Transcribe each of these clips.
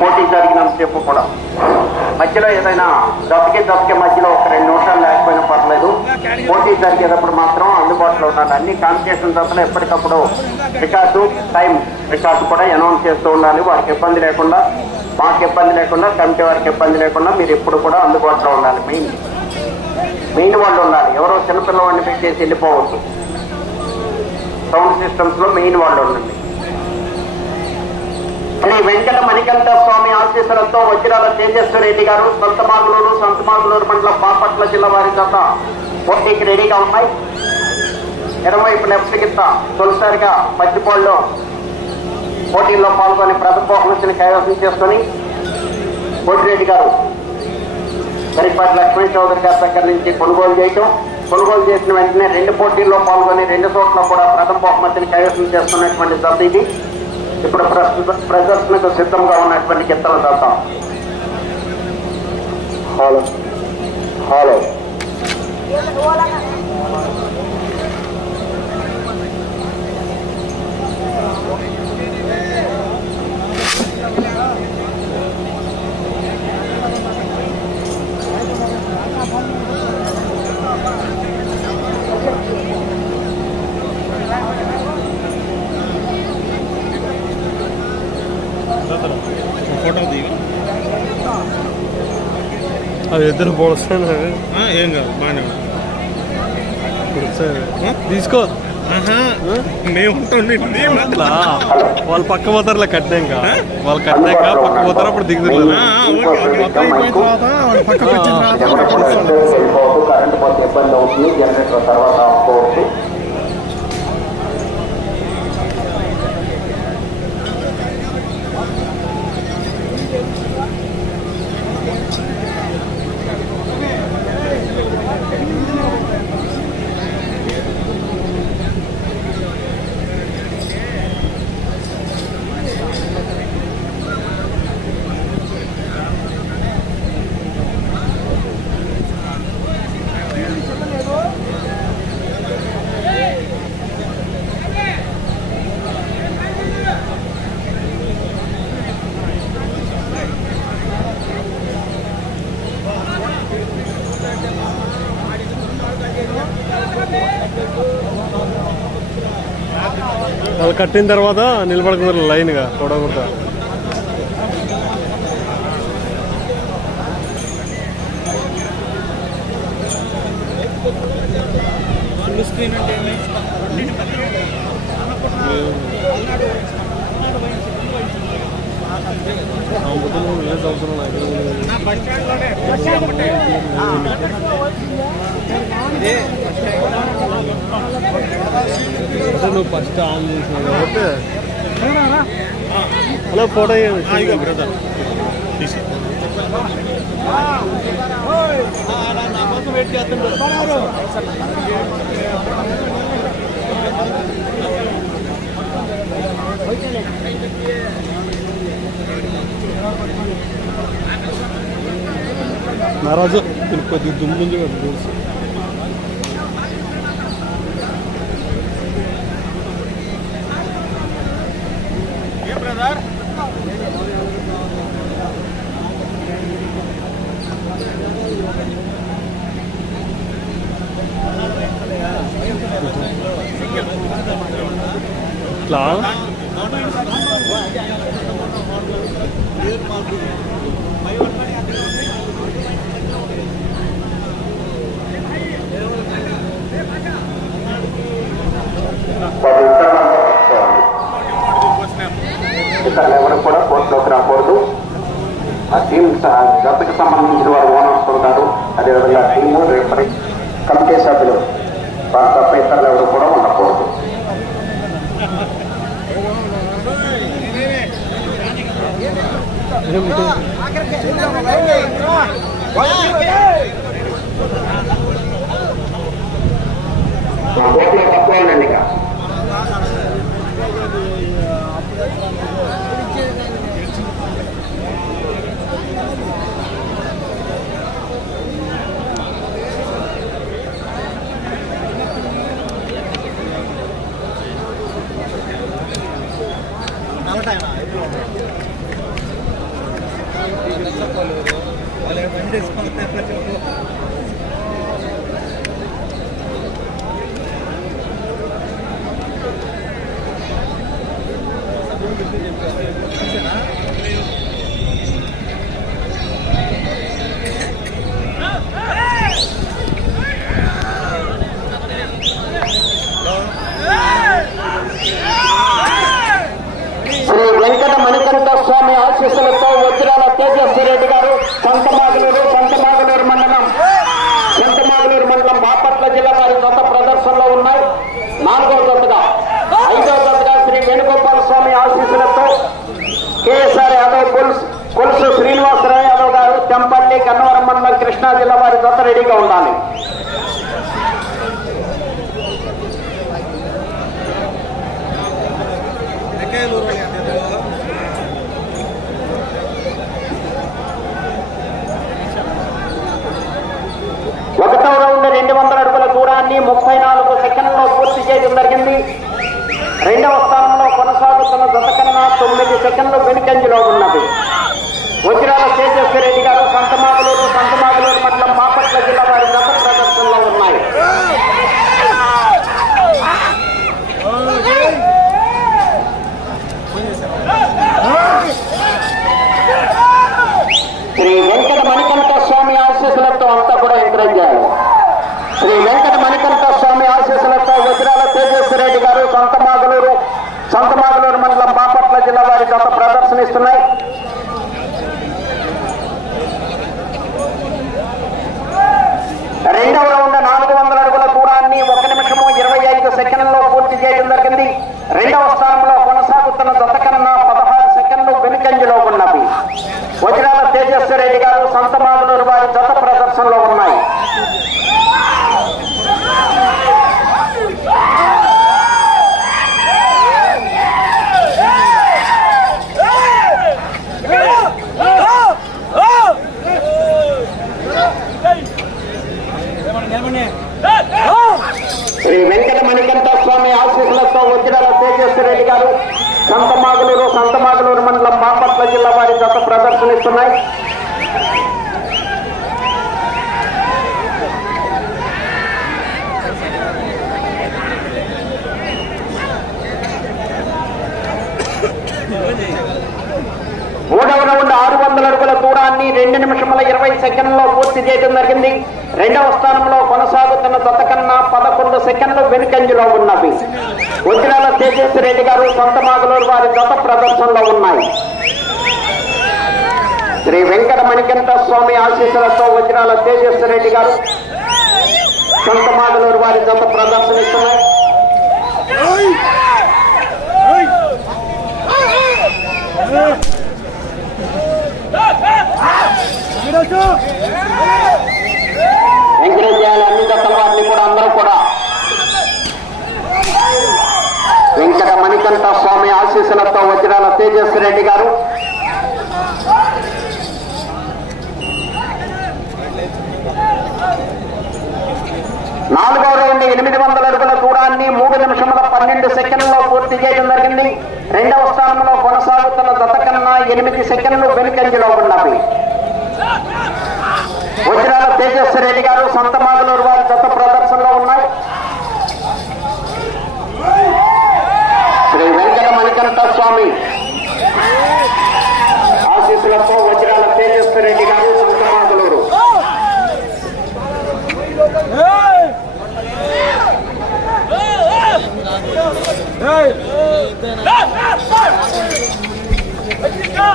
పోటీ జరిగినంతసేపు కూడా. మధ్యలో ఏదైనా దశకి దశకి మధ్యలో ఒక రెండు నిమిషాలు లేకపోయినా పర్లేదు. పోటీ జరిగేటప్పుడు మాత్రం అందుబాటులో ఉండాలి. అన్ని కాంపిటీషన్ దశలు ఎప్పటికప్పుడు రికార్డు టైం రికార్డు కూడా అనౌన్స్ చేస్తూ ఉండాలి. వారికి ఇబ్బంది లేకుండా మాకు ఇబ్బంది లేకుండా కమిటీ వారికి ఇబ్బంది లేకుండా మీరు ఎప్పుడు కూడా అందుబాటులో ఉండాలి. మెయిన్ మెయిన్ వాళ్ళు ఉండాలి. ఎవరో చిన్నపిల్లవాడిని పెట్టేసి వెళ్ళిపోవచ్చు సౌండ్ సిస్టమ్స్లో మెయిన్ వాళ్ళు ఉండండి. శ్రీ వెంకట మణికంఠ స్వామి ఆశీస్సులతో వజ్రాల తేజస్వి రెడ్డి గారు సంతమాగులూరు సంతమాగులూరు మండలం బాపట్ల జిల్లా వారి చేత పోటీకి రెడీగా ఉన్నాయి. ఇరవైపు లెఫ్ట్ కింద తొలిసారిగా పచ్చిపోల్లో పోటీల్లో పాల్గొని ప్రథమ బహుమతిని కైవసం చేసుకుని కోటిరెడ్డి గారు మరిపాటి లక్ష్మీ చౌదరి గారి దగ్గర నుంచి కొనుగోలు చేయటం. కొనుగోలు చేసిన వెంటనే రెండు పోటీల్లో పాల్గొని రెండు చోట్ల కూడా ప్రథమ బహుమతిని కైవసం చేస్తున్నటువంటి దశ ఇది. ఇప్పుడు ప్రస్తుత ప్రదర్శనకు సిద్ధంగా ఉన్నటువంటి గిత్తల దశ హలో. హలో. ఫోటో దిగి అది ఇద్దరు పోలుస్తాను ఏం కాదు బాగానే ఉంది. తీసుకో ఆహా, మేము ఉంటుంది అట్లా వాళ్ళు పక్క పోతారులే కట్టినాక వాళ్ళు కట్టినాక పక్క పోతారు అప్పుడు దిగుతారు కరెంట్ కట్టిన తర్వాత నిలబడుకున్నారు లైన్గా కూడా ఫోటో నారాజు కొద్దిగా దుమ్ము ఉంది కదా Kita lewat produk, kesamaan luar kami satu partai petar lewat సభ్యులు వారు తప్ప ఇక Ja, das kommt einfach so hoch. ఆరు వందల అడుగుల దూరాన్ని రెండు నిమిషముల ఇరవై సెకండ్లో పూర్తి చేయడం జరిగింది. రెండవ స్థానంలో కొనసాగుతున్న జత కన్నా పదకొండు సెకండ్లు వెనుకంజలో ఉన్నవి. వజ్రాల తేజస్ రెడ్డి గారు సొంత మాగలూరు వారి గత ప్రదర్శనలో ఉన్నాయి. శ్రీ వెంకట మణికంఠ స్వామి ఆశీస్సులతో వజ్రాల తేజస్ రెడ్డి గారు సొంతమాగలూరు వారి గత ప్రదర్శనిస్తున్నాయి. ఎంకరేజ్ చేయాలి అన్ని జతల వారిని కూడా అందరూ కూడా వెంకట మణికంఠ స్వామి ఆశీస్సులతో వజ్రాల తేజస్వి రెడ్డి గారు. నాలుగో రౌండ్ ఎనిమిది వందల అడుగుల దూరాన్ని మూడు నిమిషముల పన్నెండు సెకండ్లో పూర్తి చేయడం జరిగింది. రెండవ స్థానంలో కొనసాగుతున్న జత కన్నా ఎనిమిది సెకండ్లు వెనుకంజలో ఉన్నవి. తేజస్వి రెడ్డి గారు సంతమాగలూరు వారి గత ప్రదర్శనలో ఉన్నాయి. శ్రీ వెంకట మణికంఠ స్వామి ఆశీస్సులతో వజ్రాల తేజస్వి రెడ్డి గారు సంతమాగలూరు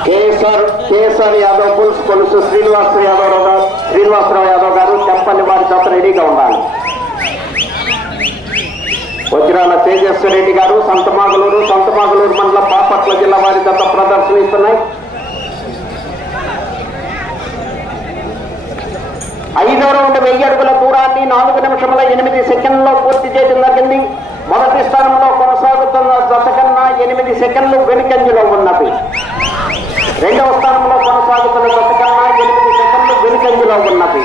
కేసర్ కేసర్ యాదవ్ పుల్స్ కొలుసు శ్రీనివాస యాదవ్ గారు శ్రీనివాసరావు యాదవ్ గారు చెప్పండి వారి జత రెడీగా ఉండాలి. వజ్రాల తేజస్వి రెడ్డి గారు సంతమాగలూరు సంతమాగలూరు మండలం బాపట్ల జిల్లా వారి జత ప్రదర్శనిస్తున్నాయి. ఐదో రౌండ్ వెయ్యి అడుగుల దూరాన్ని నాలుగు నిమిషముల ఎనిమిది సెకండ్లో పూర్తి చేయడం జరిగింది. మొదటి స్థానంలో కొనసాగుతున్న జత కన్నా ఎనిమిది సెకండ్లు వెనుకంజలో ఉన్నది. రెండవ స్థానంలో కొనసాగుతున్న జత కన్నా మండలంలో ఉన్నది.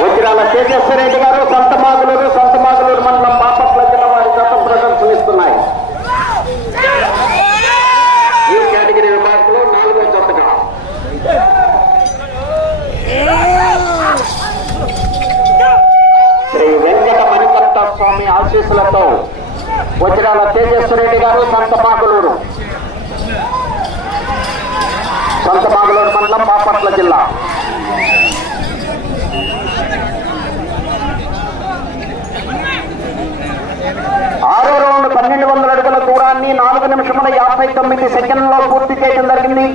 వజ్రాల కేశేశ్వరరెడ్డి గారు సంతమాగులూరు సంతమాగులూరు మండలం బాపట్ల జిల్లా వారి గత ప్రదర్శన ఇస్తున్నాయి. ఈ కేటగిరీ విభాగంలో నాలుగో జతగా శ్రీ వెంకట మణికంఠ స్వామి ఆశీస్సులతో వజ్రాల తేజస్వరెడ్డి గారు సంతమాగులూరు సంతమాగులూరు మండలం బాపట్ల జిల్లా. స్థానాన్ని నాలుగు నిమిషముల యాభై తొమ్మిది సెకండ్లో పూర్తి చేయడం జరిగింది.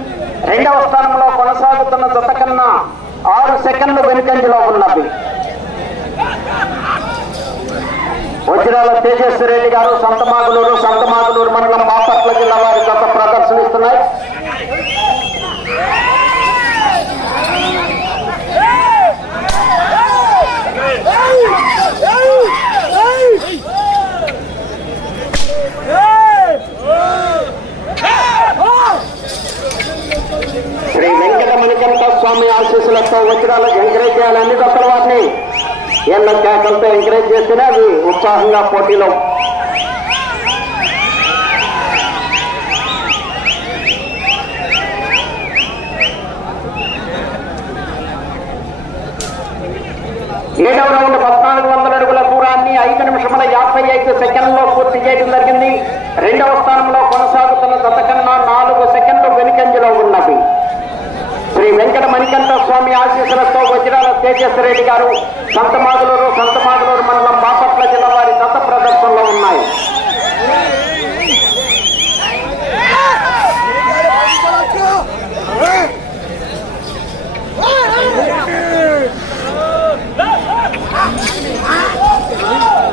రెండవ స్థానంలో కొనసాగుతున్న జత కన్నా ఆరు సెకండ్లు వెనుకంజలో ఉన్నది. వజ్రాల తేజస్వి రెడ్డి గారు సంతమాగులూరు సంతమాగులూరు మండలం బాపట్ల జిల్లా వారి గత ప్రదర్శనిస్తున్నాయి శ్రీ వెంకట మణికంఠ స్వామి ఆశీస్సులతో వజ్రాలు ఎంకరేజ్ చేయాలి. అన్ని దత్తల వాటిని ఎన్న కేకలతో ఎంకరేజ్ చేస్తేనే అవి ఉత్సాహంగా పోటీలో ఏడవ రౌండ్ పద్నాలుగు వందల అడుగుల దూరాన్ని ఐదు నిమిషముల యాభై ఐదు సెకండ్లో పూర్తి చేయడం జరిగింది. రెండవ స్థానంలో కొనసాగుతున్న గతకన్నా నాలుగు సెకండ్లు వెనుకంజలో ఉన్నవి. శ్రీ వెంకట మణికంఠ స్వామి ఆశీస్సులతో వజ్రాల తేజస్వి రెడ్డి గారు సంతమాగులూరు సంతమాగులూరు మండలం బాపట్ల జిల్లా వారి దత్త ప్రదర్శనలో ఉన్నాయి.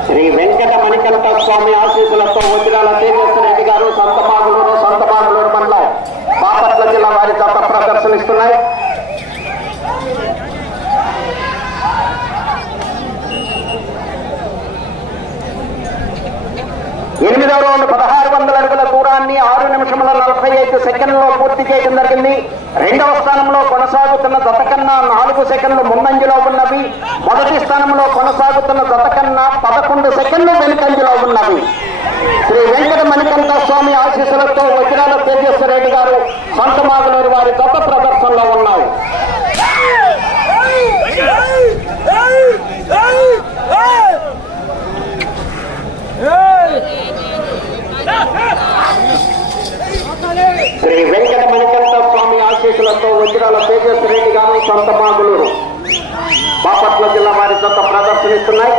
శ్రీ వెంకట మణికంఠ స్వామి ఆశీస్సులతో వజ్రాల తేజస్వి రెడ్డి గారు సంతమాగులూరు సంతమాగులూరు మండలం బాపట్ల జిల్లా వారి గత ప్రదర్శనిస్తున్నాయి ఎనిమిదవ రౌండ్ పదహారు వందల అడుగుల దూరాన్ని ఆరు నిమిషముల నలభై ఐదు సెకండ్లో పూర్తి చేయడం జరిగింది. రెండవ స్థానంలో కొనసాగుతున్న జత కన్నా నాలుగు సెకండ్లు ముందంజలో ఉన్నవి. మొదటి స్థానంలో కొనసాగుతున్న జత కన్నా పదకొండు సెకండ్లు వెనుకంజలో ఉన్నవి. శ్రీ వెంకట మణికంఠ స్వామి ఆశీస్సులతో వజ్రాల తేజస్వి రెడ్డి గారు సంతమాగులూరు వారి గత ప్రదర్శనలో ఉన్నారు. శ్రీ వెంకట మణికంఠ స్వామి ఆశీస్సులతో వజ్రాల తేజస్వి రెడ్డి గారు సంతమాగులూరు బాపట్ల జిల్లా వారి సొంత ప్రదర్శనిస్తున్నాయి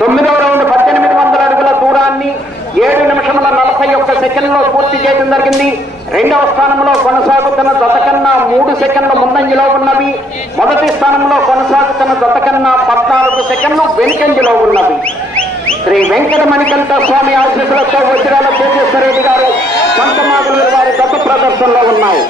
తొమ్మిదవ రౌండ్ పద్దెనిమిది వందల అడుగుల దూరాన్ని ఏడు నిమిషముల నలభై ఒక్క సెకండ్లో పూర్తి చేయడం జరిగింది. రెండవ స్థానంలో కొనసాగుతున్న జత కన్నా మూడు సెకండ్ల ముందంజలో ఉన్నవి. మొదటి స్థానంలో కొనసాగుతున్న జత కన్నా పద్నాలుగు సెకండ్లు వెనుకంజలో ఉన్నవి. శ్రీ వెంకట మణికంఠ స్వామి ఆశీస్సులతో వజ్రాల తేజస్వర రెడ్డి గారు సంతమాగులు వారి గత ప్రదర్శనలో ఉన్నాయి.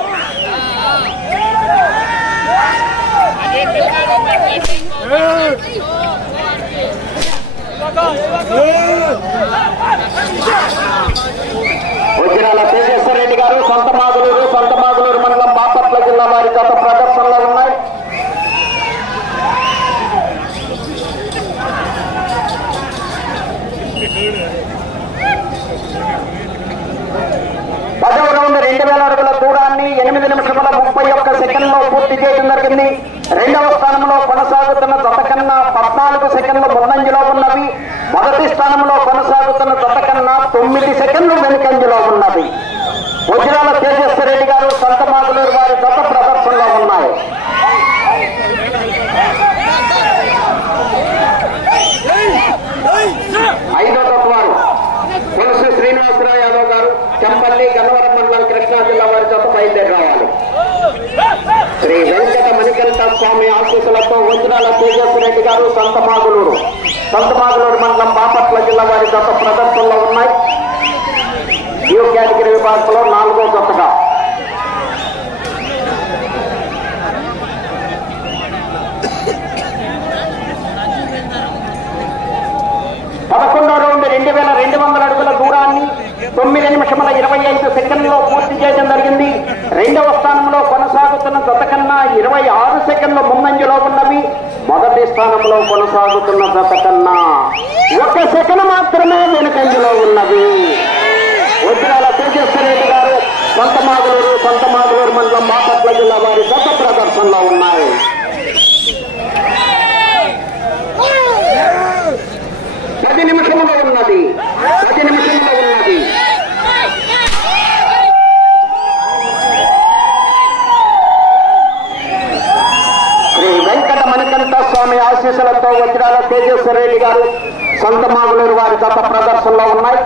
వజ్రాల తేజస్వర రెడ్డి గారు సంతమాగులూరు సంతమాగులూరు మండలం బాపట్ల జిల్లా వారి గత ప్రదర్శనలో ఉన్నాయి పదవ రౌండ్ రెండు వేల అడుగుల దూరాన్ని ఎనిమిది నిమిషముల ముప్పై ఒక్క సెకండ్లో పూర్తి చేయడం జరిగింది రెండవ స్థానంలో కొనసాగుతున్న జత కన్నా పద్నాలుగు సెకండ్లు ముందంజలో ఉన్నవి మొదటి స్థానంలో కొనసాగుతున్న జత కన్నా తొమ్మిది సెకండ్లు వెనుకంజలో ఉన్నవి వజ్రాల తేజస్వ రెడ్డి గారు సంత సంతమాగులూరు వారి గత ప్రదర్శనలో ఉన్నాయి. ఐదో తత్వాలు. పులసి శ్రీనివాసరావు యాదవ్ గారు చెంపల్లి గన్నవరం మండలం కృష్ణా జిల్లా వారి జత బయలుదేరి రావాలి. శ్రీ వెంకట మణికంఠ స్వామి ఆశీస్సులతో వజ్రాల తేజస్వి రెడ్డి గారు సంతమాగులూరు సంతమాగులూరు మండలం బాపట్ల జిల్లా వారి గత ప్రదర్శనలో ఉన్నాయి. యూ కేటగిరీ విభాగంలో నాలుగో జతగా. పదకొండో రౌండ్ రెండు వేల రెండు వందల అడుగుల దూరాన్ని తొమ్మిది నిమిషముల ఇరవై ఐదు సెకండ్లో పూర్తి చేయడం జరిగింది. రెండవ స్థానంలో కొనసాగుతున్న జత కన్నా ఇరవై ఆరు సెకండ్లు ముందంజలో ఉన్నవి. మొదటి స్థానంలో కొనసాగుతున్న జత కన్నా ఒక సెకండ్ మాత్రమే వెనుకంజలో ఉన్నవి. వజ్రాల తేజస్వరెడ్డి గారు సంతమాగులూరు సంతమాగులూరు మండలం బాపట్ల జిల్లా వారి గత ప్రదర్శనలో ఉన్నాయి. పది నిమిషంలో ఉన్నది పది నిమిషంలో ఉన్నది శ్రీ వెంకట మణికంఠ స్వామి ఆశీస్సులతో వజ్రాల తేజస్వరెడ్డి గారు సంతమాగులూరు వారి గత ప్రదర్శనలో ఉన్నాయి.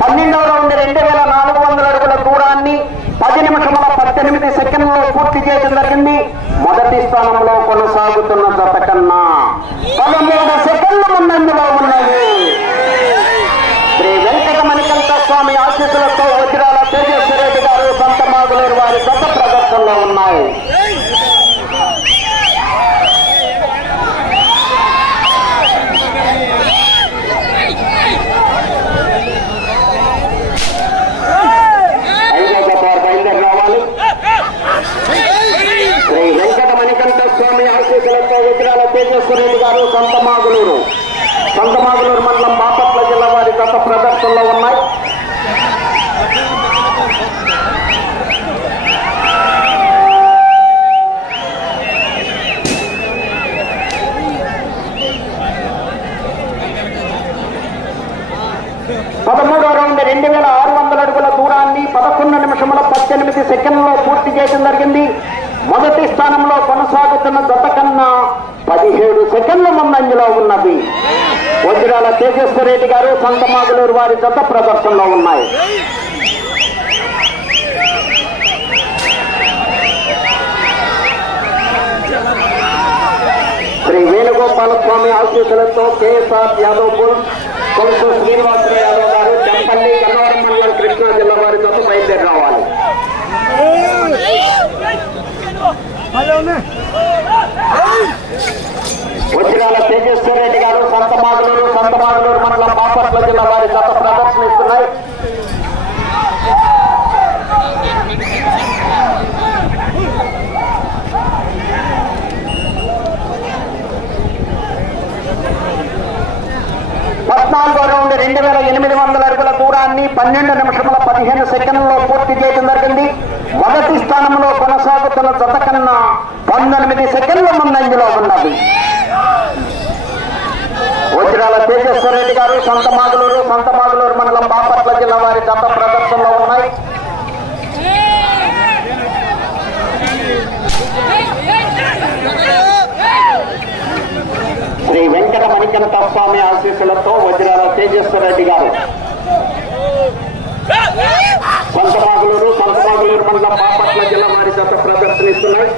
పన్నెండవ రౌండ్ రెండు వేల నాలుగు వందల అడుగుల దూరాన్ని పది నిమిషముల పద్దెనిమిది సెకండ్లలో పూర్తి చేయడం జరిగింది. మొదటి స్థానంలో కొనసాగుతున్న జత కన్నా పదమూడు సెకండ్ల ముందందులో ఉన్నది శ్రీ వెంకట మణికంఠ స్వామి ఆశీస్సులతో వజ్రాల తేజస్వరెడ్డి గారు సంత వారి గత ప్రదర్శనలో ఉన్నాయి ఐదో జత వారు బయలుదేరి రావాలి శ్రీ వెంకట మణికంఠ స్వామి ఆశీస్సులతో వజ్రాల తేజస్వరెడ్డి గారు సంత మాగులూరు సంత మాగులూరు మండలం బాపట్ల జిల్లా వారి గత ప్రదర్శనలో ఉన్నాయి పదమూడో రౌండ్ రెండు వేల ఆరు వందల అడుగుల దూరాన్ని పదకొండు నిమిషముల పద్దెనిమిది సెకండ్లలో పూర్తి చేయడం జరిగింది మొదటి స్థానంలో కొనసాగుతున్న జత కన్నా పదిహేడు సెకండ్ల ముందంజలో ఉన్నది వజ్రాల తేజస్వరెడ్డి గారు సంతమాగులూరు వారి జత ప్రదర్శనలో ఉన్నాయి. శ్రీ వేణుగోపాల స్వామి ఆశీస్సులతో కేఎస్ఆర్ యాదవ్ బుల్ కొలుసు శ్రీనివాసరావు యాదవ్ గారు చెంపల్లి గన్నవరం మండలం కృష్ణా జిల్లా వారి జత బయలుదేరి రావాలి. వచ్చిన వజ్రాల తేజస్వరెడ్డి గారు సంతమాగులూరు సంతమాగులూరు మండలం బాపట్ల జిల్లా వారి గత ప్రదర్శనిస్తున్నాయి. పద్నాలుగో రౌండ్ రెండు వేల ఎనిమిది వందల అడుగుల దూరాన్ని పన్నెండు నిమిషముల పదిహేను సెకండ్లలో పూర్తి చేయడం జరిగింది. మొదటి స్థానంలో కొనసాగుతున్న జత కన్నా పంతొమ్మిది సెకండ్ల ముందంజలో ఉన్నది. వజ్రాల రెడ్డి గారు సంత మాగులూరు సంత మాగులూరు మండలం బాపట్ల జిల్లా వారి గత ప్రదర్శనలో ఉన్నాయి. శ్రీ వెంకట మణికనత స్వామి ఆశీస్సులతో వజ్రాల తేజస్వరెడ్డి గారు. సంతమాగులూరు సంతమాగులూరు మండలం బాపట్ల జిల్లా వారి జత ప్రదర్శనిస్తున్నాయి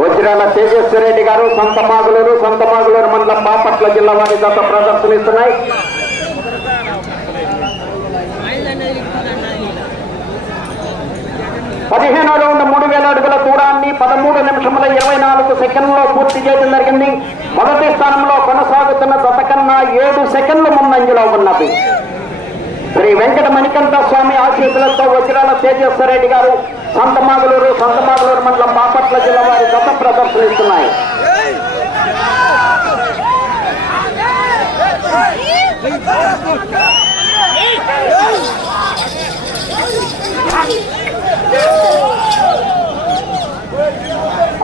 వజ్రాల తేజస్వరెడ్డి గారు సంతమాగులూరు సంతమాగులూరు మండలం బాపట్ల జిల్లా వారి జత ప్రదర్శనిస్తున్నాయి. పదిహేను రౌండ్ మూడు వేల అడుగుల దూరాన్ని పదమూడు నిమిషముల ఇరవై నాలుగు సెకండ్లలో పూర్తి చేయడం జరిగింది. మొదటి స్థానంలో కొనసాగుతున్న జత కన్నా ఏడు సెకండ్ల ముందంజలో ఉన్నది. శ్రీ వెంకట మణికంఠ స్వామి ఆశీస్సులతో వజ్రాల తేజస్వరెడ్డి గారు సంతమాగులూరు సంతమాగులూరు మండలం బాపట్ల జిల్లా వారి గత ప్రదర్శనిస్తున్నాయి.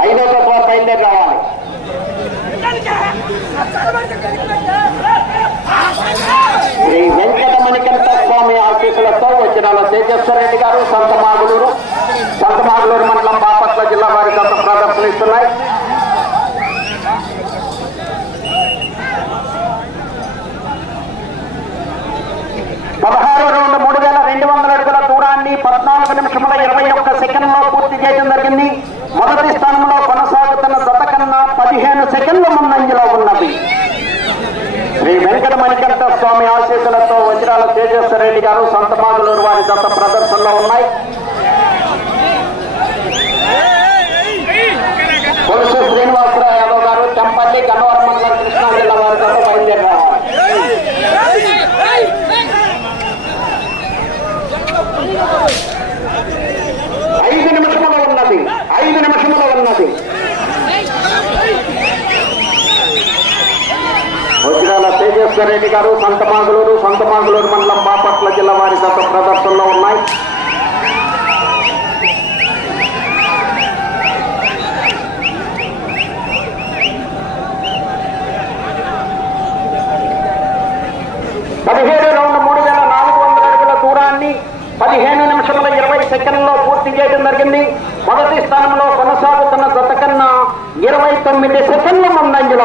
ఐదో తత్వ బయలుదేరి రావాలి. శ్రీ వెంకట మణికంఠ స్వామి ఆశీస్సులతో వజ్రాల తేజస్వరెడ్డి గారు సంత మాగులూరు సంతమాగులూరు మండలం బాపట్ల జిల్లా వారి గత ప్రదర్శనిస్తున్నాయి పదహారు రెండు మూడు వేల రెండు వందల అడుగుల దూరాన్ని పద్నాలుగు నిమిషముల ఇరవై ఒక్క సెకండ్లో పూర్తి చేయడం జరిగింది. మొదటి స్థానంలో కొనసాగుతున్న జత కన్నా పదిహేను సెకండ్ల ముందంజలో ఉన్నది. శ్రీ వెంకట మణికంఠ స్వామి ఆశీస్సులతో వజ్రాల తేజస్వరెడ్డి గారు సంతమాగులూరు వారి జత ప్రదర్శనలో ఉన్నాయి. పార్టీ గన్నవరం మండలం కృష్ణా జిల్లా వారి తప్ప బయలుదేరారు. నిమిషంలో ఉన్నది. ఐదు నిమిషంలో ఉన్నది. వజ్రాల తేజేశ్వర రెడ్డి గారు సంత మాగులూరు సంత మాగులూరు మండలం బాపట్ల జిల్లా వారి గత ప్రదర్శనలో ఉన్నాయి. Ahmet'e sesenle ondan gel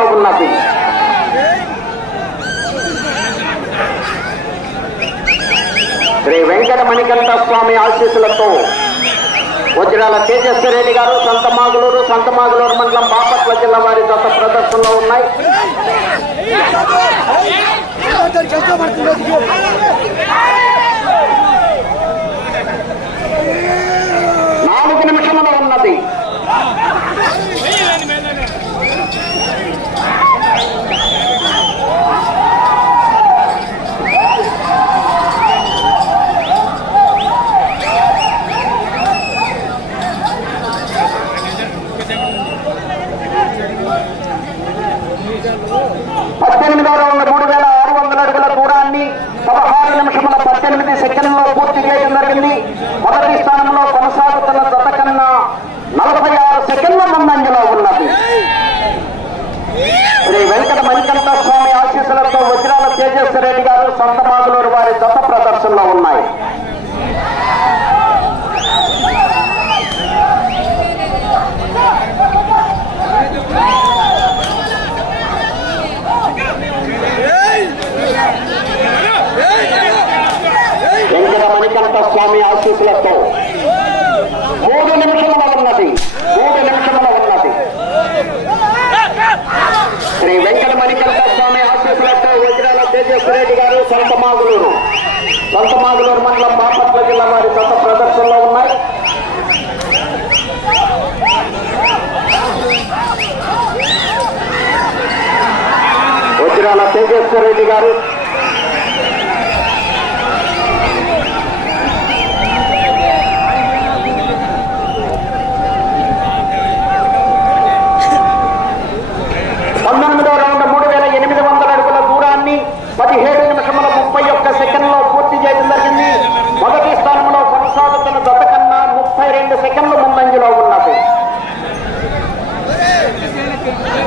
Shri Venkata Manikanta స్వామి ఆశీస్సులతో వజ్రాల తేజస్వరెడ్డి గారు సంతమాగులూరు సంతమాగులూరు మండలం బాపట్ల జిల్లా వారి గత ప్రదర్శనలో ఉన్నాయి. నాలుగు నిమిషంలో ఉన్నది. ఆశీస్సులతో. మూడు నిమిషముల ఉన్నది. మూడు నిమిషముల ఉన్నది. శ్రీ వెంకట మణికంఠ స్వామి ఆశీస్సులతో వజ్రాల తేజస్వరెడ్డి గారు సొంతమాగులూరు సొంతమాగులూరు మండలం బాపట్ల జిల్లా వారి గత ప్రదర్శనలో ఉన్నాయి. వజ్రాల తేజస్వరెడ్డి గారు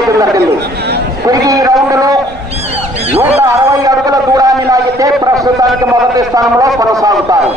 వేలు ఉన్నట్టుంది తిరిగి ఈ రౌండ్లో నూట అరవై అడుగుల దూరాన్ని లాగితే ప్రస్తుతానికి మొదటి స్థానంలో కొనసాగుతారు.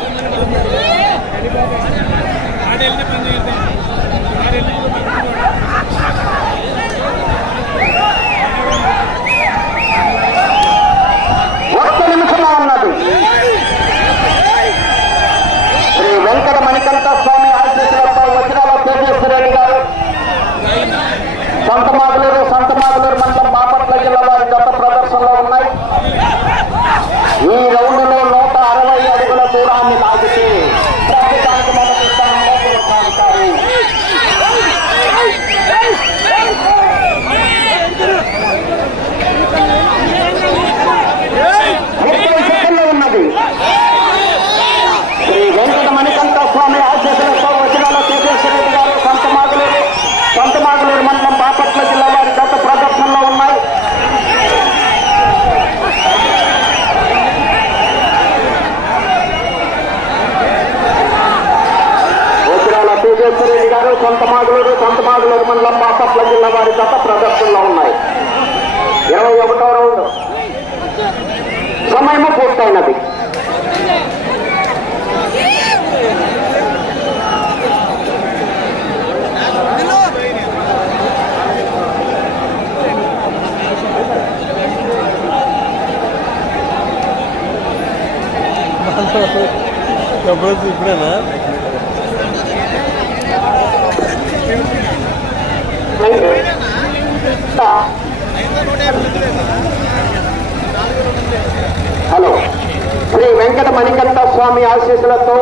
వెంకట మణికంఠ స్వామి ఆశీస్సులతో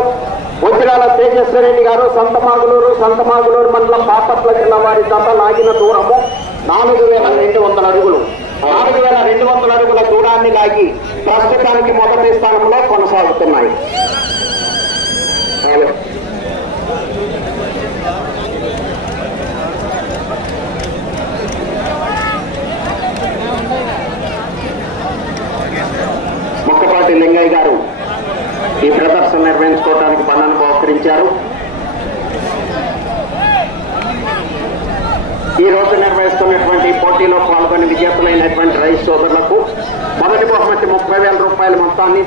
వజ్రాల తేజస్వరెడ్డి గారు సంతమాగులూరు సంతమాగులూరు మండలం బాపట్ల జిల్లా వారి జత లాగిన దూరము నాలుగు వేల రెండు వందల అడుగులు. నాలుగు వేల రెండు వందల అడుగుల దూరాన్ని లాగి ప్రస్తుతానికి మొదటి స్థానంలో కొనసాగుతున్నాయి. ముక్కపాటి లింగయ్య గారు. ఈ ప్రదర్శన నిర్వహించుకోవడానికి పనులను బహుకరించారు ఈ రోజు నిర్వహిస్తున్నటువంటి పోటీలో పాల్గొని విజేతలైనటువంటి రైతు సోదరులకు మొదటి బహుమతి ముప్పై వేల రూపాయల మొత్తాన్ని